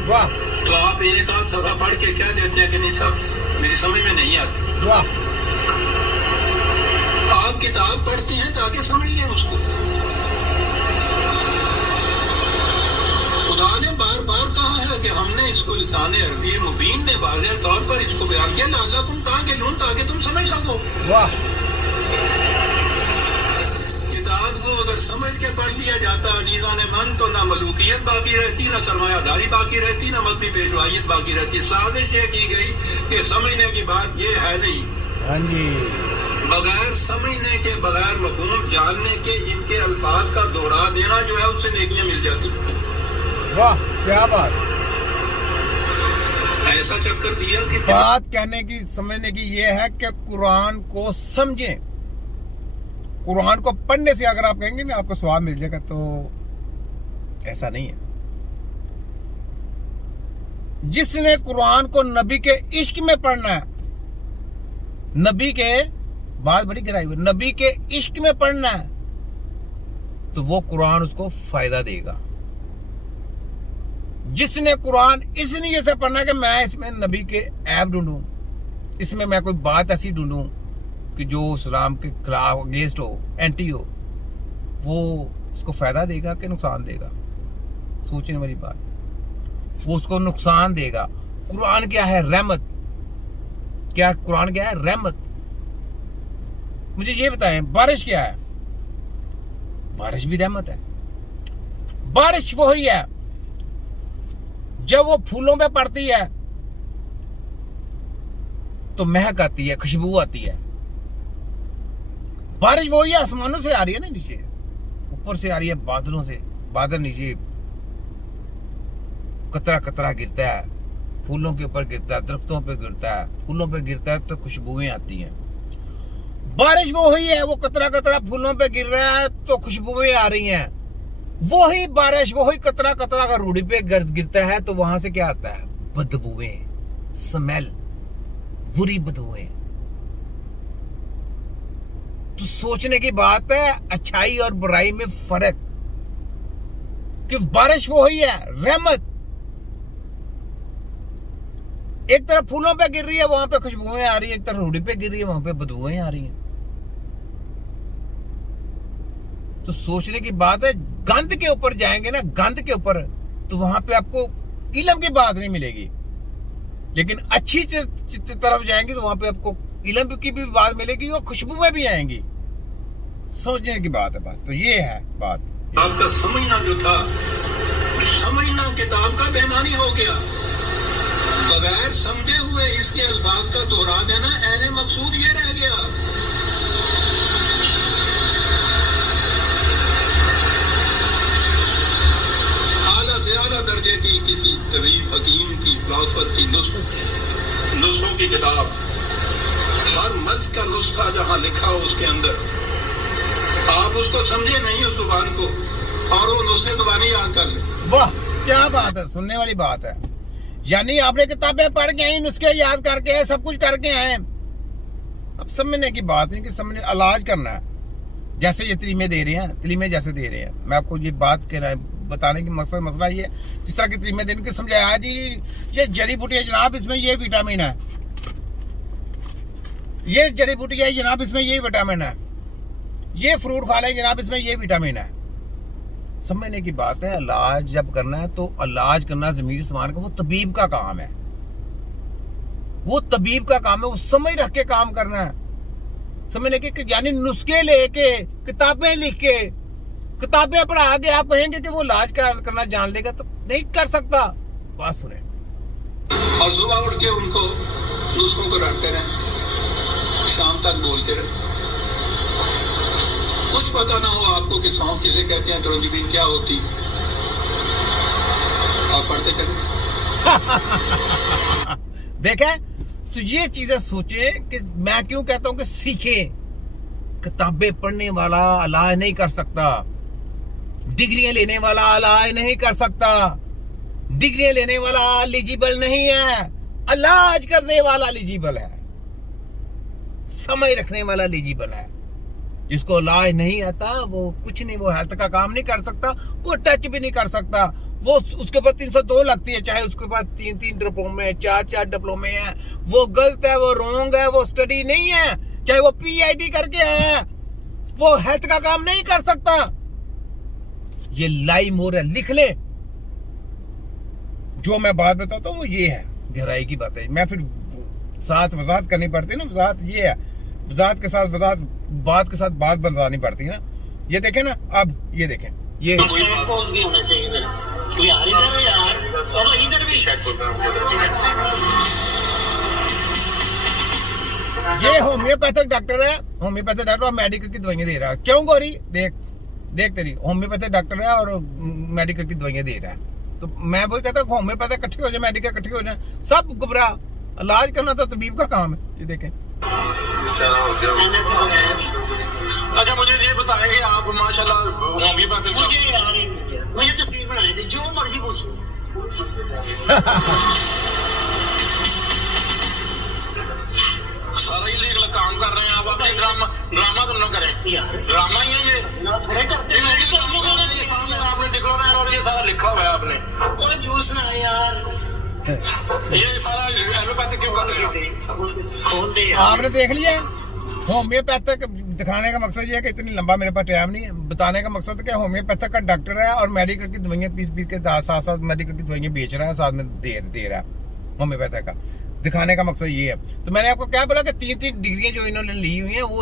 वाह तो आप एक आध सभा पढ़ के कह देते हैं कि नहीं साहब मेरी समझ में नहीं आती। वाह आप किताब पढ़ते हैं ताकि समझ लें उसको। खुदा ने बार बार कहा है कि हमने इसको लिसाने अरबी मुबीन में वाज़ेह तौर पर इसको बयान किया लअल्लकुम ताक़िलून, ताकि तुम समझ सको। वाह किताब को अगर समझ के पढ़ लिया जाता अजीज़ा ने मन, तो ना मलूकियत बाकी रहती, ना सरमायादारी बाकी रहती, ना मजहबी पेशवाइयत बाकी रहती। साजिश ये की गई कि समझने की बात ये है नहीं। हाँ जी, बगैर समझने के, बगैर मफ़हूम जानने के इनके अल्फाज का दोहरा देना जो है उससे नेकियां मिल जाती। वाह क्या बात। ऐसा चक्कर दिया कि बात कहने की समझने की ये है कि कुरान को समझें। कुरान को पढ़ने से अगर आप कहेंगे ना आपको स्वाब मिल जाएगा, तो ऐसा नहीं है। जिसने कुरान को नबी के इश्क में पढ़ना है, नबी के बात बड़ी गहराई हुई, नबी के इश्क में पढ़ना है, तो वो कुरान उसको फायदा देगा। जिसने कुरान इस नीयत से पढ़ना है कि मैं इसमें नबी के ऐब ढूंढूं, इसमें मैं कोई बात ऐसी ढूंढूं कि जो इस्लाम के खिलाफ अगेंस्ट हो, एंटी हो, वो उसको फायदा देगा कि नुकसान देगा? सोचने वाली बात। वो उसको नुकसान देगा। कुरान क्या है? रहमत। क्या कुरान क्या है? रहमत। मुझे ये बताएं, बारिश क्या है? बारिश भी रहमत है। बारिश वही है जब वो फूलों पे पड़ती है तो महक आती है, खुशबू आती है। बारिश वही है, आसमानों से आ रही है ना, नीचे ऊपर से आ रही है, बादलों से। बादल नीचे कतरा कतरा गिरता है, फूलों के ऊपर गिरता है, दरख्तों पे गिरता है, फूलों पे गिरता है तो खुशबुएं आती हैं। बारिश वो ही है, वो कतरा कतरा फूलों पे गिर रहा है तो खुशबुएं आ रही हैं। वही बारिश, वही कतरा कतरा का रूढ़ी पे गिरता है तो वहां से क्या आता है? बदबुएं, स्मेल, बुरी बदबुएं। तो सोचने की बात है अच्छाई और बुराई में फर्क। कि बारिश वही है, रहमत। एक तरफ फूलों पे गिर रही है, वहां पे खुशबुएं आ रही है, एक तरफ रूढ़ी पे गिर रही है, वहां पे बदबुएं आ रही हैं। तो सोचने की बात है। गंद के ऊपर जाएंगे ना, गंद के ऊपर, तो वहां पे आपको इल्म की बात नहीं मिलेगी। लेकिन अच्छी तरफ जाएंगे तो वहां पे आपको इल्म की भी बात मिलेगी और खुशबुएं भी आएंगी। सोचने की बात है बस। तो ये है बात। आपका समझना जो था, समझना किताब का बेईमानी हो गया। बगैर समझे हुए इसके अल्फाज का दोहरा देना ऐने मकसूद ये रह गया। आला से आला दर्जे की किसी तबीब, हकीम की, फिलोसफर की नुस्खों की किताब, हर मर्ज का नुस्खा जहां लिखा हो उसके अंदर आप उसको समझे नहीं उस जुबान को, और वो नुस्खे जुबानी याद कर ले। वाह क्या बात है, सुनने वाली बात है। यानी आपने किताबें पढ़ के आई, नुस्खे याद करके आए, सब कुछ करके आए। अब समझने की बात नहीं कि समझने, इलाज करना है। जैसे ये तलीमे दे रहे हैं, तलीमे जैसे दे रहे हैं, मैं आपको ये बात कह रहा है, बताने की मसला ये, जिस तरह की तलीमे देने की समझाया जी, ये जड़ी बूटी है जनाब, इसमें ये विटामिन है, ये जड़ी बूटी है जनाब, इसमें ये विटामिन है, ये फ्रूट खा लें जनाब, इसमें ये विटामिन है। समझने की बात है। इलाज जब करना है तो इलाज करना ज़मीरी समान का वो तबीब का काम है। वो तबीब का काम है, वो समझ रख के काम करना है। समझने के यानी नुस्खे लेके, किताबें लिख के, किताबें पढ़ा के आप कहेंगे कि वो इलाज करना जान लेगा, तो नहीं कर सकता। बात सुने। और सुबह उठ के उनको नुस्खों को रटते रहे, शाम तक बोलते रहे। कुछ पता ना हो आपको कि सौंफ किसे कहते हैं, तरंजीबीन क्या होती, और पढ़ते चले। देखे तो ये चीजें सोचे कि मैं क्यों कहता हूं कि सीखे। किताबें पढ़ने वाला इलाज नहीं कर सकता, डिग्रियां लेने वाला इलाज नहीं कर सकता, डिग्रियां लेने वाला एलिजिबल नहीं है, इलाज करने वाला एलिजिबल है, समझ रखने वाला एलिजिबल है। जिसको इलाज नहीं आता वो कुछ नहीं, वो हेल्थ का काम नहीं कर सकता, वो टच भी नहीं कर सकता, वो उसके पास 302 लगती है, चाहे उसके पास 3 डिप्लोमे है, 4 डिप्लोमे है, वो गलत है, वो रॉन्ग है, वो स्टडी नहीं है। चाहे वो PhD करके आया है, वो हेल्थ का काम नहीं कर सकता। ये लाई मोर है, लिख ले। जो मैं बात बताता हूँ वो ये है, गहराई की बात है। मैं फिर साथ वजाहत करनी पड़ती है ना, वजाहत ये है, वजाहत के साथ वजाहत, बात के साथ बात बतानी पड़ती है ना। ये देखें ना, अब ये देखें, ये पोज भी होना चाहिए यार, इधर भी ये होम्योपैथिक डॉक्टर है, होम्योपैथिक डॉक्टर और मेडिकल की दवाइयां दे रहा है। क्यों गोरी? देख देख तेरी होम्योपैथिक डॉक्टर है और मेडिकल की दवाइयां दे रहा है। तो मैं वही कहता हूँ होम्योपैथिक इकट्ठे हो जाए, मेडिकल इकट्ठे हो जाए, सब गुमराह। इलाज करना तो तबीब का काम है। ये देखें। अच्छा मुझे ये बताएंगे आप माशाल्लाह होम्योपैथिक मुझे तस्वीर बनाने दे, जो मर्जी पूछो। सारा इलीगल काम कर रहे हैं आप, अपने ड्रामा तो न करें यार, ड्रामा ही है ये। थोड़े करते हैं, ये सामने आपने डिक्लेयर है और ये सारा लिखा हुआ है आपने। कोई जूस ना यार, ये सारा एलोपैथिक क्यों कर रहे हैं? खोल दे यार। आपने देख लिया। होम्योपैथिक दिखाने का मकसद ये है कि इतनी लंबा मेरे पास टाइम नहीं है। बताने का मकसद कि होम्योपैथिक का डॉक्टर है और मेडिकल की दवाइयां पीस के साथ साथ मेडिकल की दवाइयां बेच रहा है, साथ में दे रहा है होम्योपैथिक का। दिखाने का मकसद ये है। तो मैंने आपको क्या बोला कि 3 डिग्रियां जो इन्होंने ली हुई हैं वो